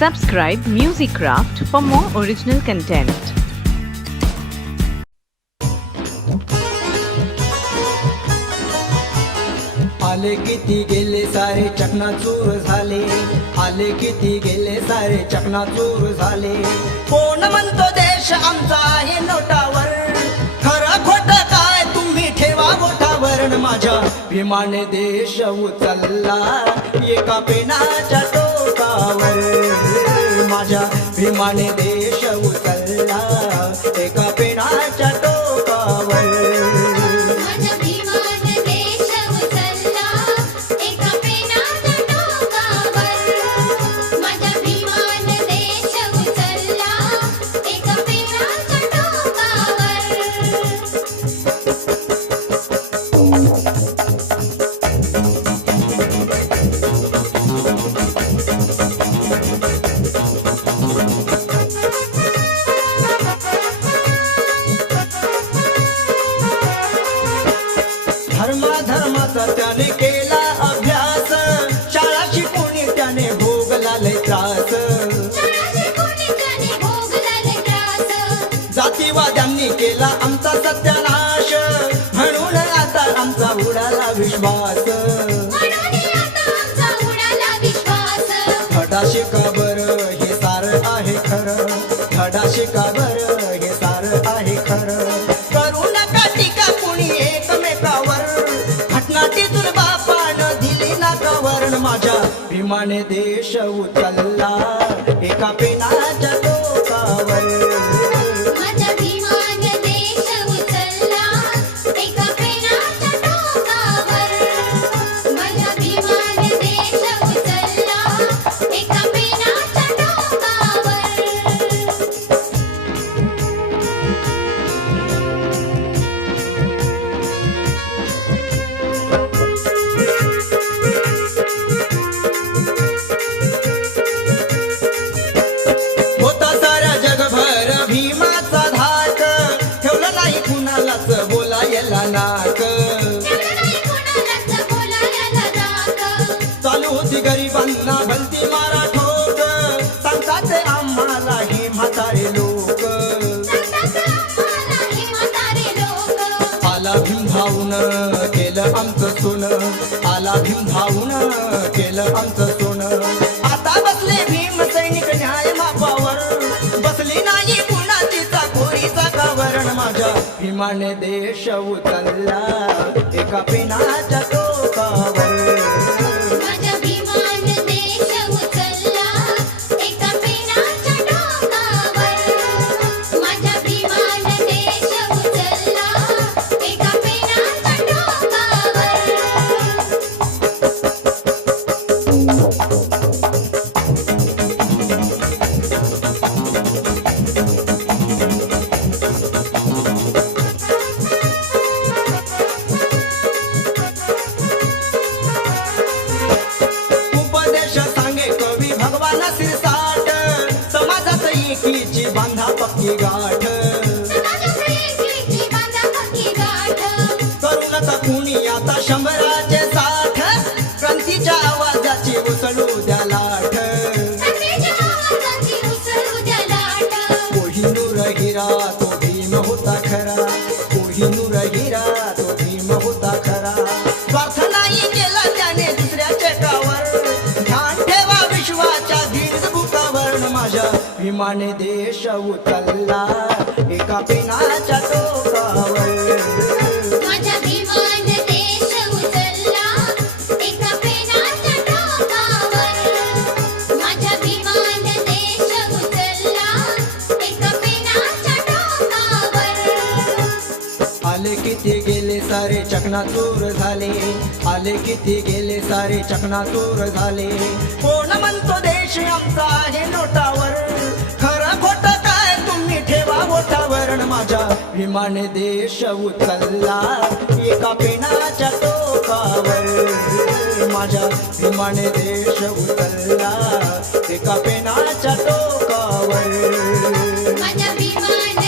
Subscribe Musiccraft for more original content. आले किती गेले सारे चकनाचूर झाले. आले किती गेले सारे चकनाचूर झाले. कोण म्हणतो देश आमचा आहे नोटावर खरा खोट काय तुम्ही ठेवा बोटावर. माझ्या विमाने देश उचलला. एका पेनाच्या टोकावर माझ्या विमाने देश केला आमचा सत्यानाश म्हणून आता आमचा उडाला विश्वास. म्हणून आता आमचा उडाला विश्वास. धडा शिका बरं हे सार आहे खरं. धडा शिका बरं हे सार आहे खरं. करू नका टीका कुणी एकमेकावर. घटना तिथून बापानं दिली ना कवरण माझ्या. विमाने देश उचलला एका पेनाच्या टोकावर. बोलायला नाक चालू होती गरिबांना भलती मारा ठोक सांगतात ते आम्हाला हे म्हातारे लोक. म्हातारे लोक आला भीम धावून केलं आमचं सोन. आला भीम धावून केलं आमचं सोन. आता बसले भीम सैनिक न्याय मापावर भीमाने देश उचलला. एका पिनाच्या टोकावर समाजात बांधा पक्की गाठ. माझ्या विमाने देश उचलला. एका पेनाच्या टोकावर. आले किती गेले सारे चकनाचूर झाले. आले किती गेले सारे चकनाचूर झाले. कोण देश हे आहे नोटावर. खरं खोट काय तुम्ही ठेवा बोटावर माझ्या. विमाने देश उचलला एका पेनाच्या टोकावर. माझ्या विमाने देश उचलला एका पेनाच्या टोकावर. माझ्या विमान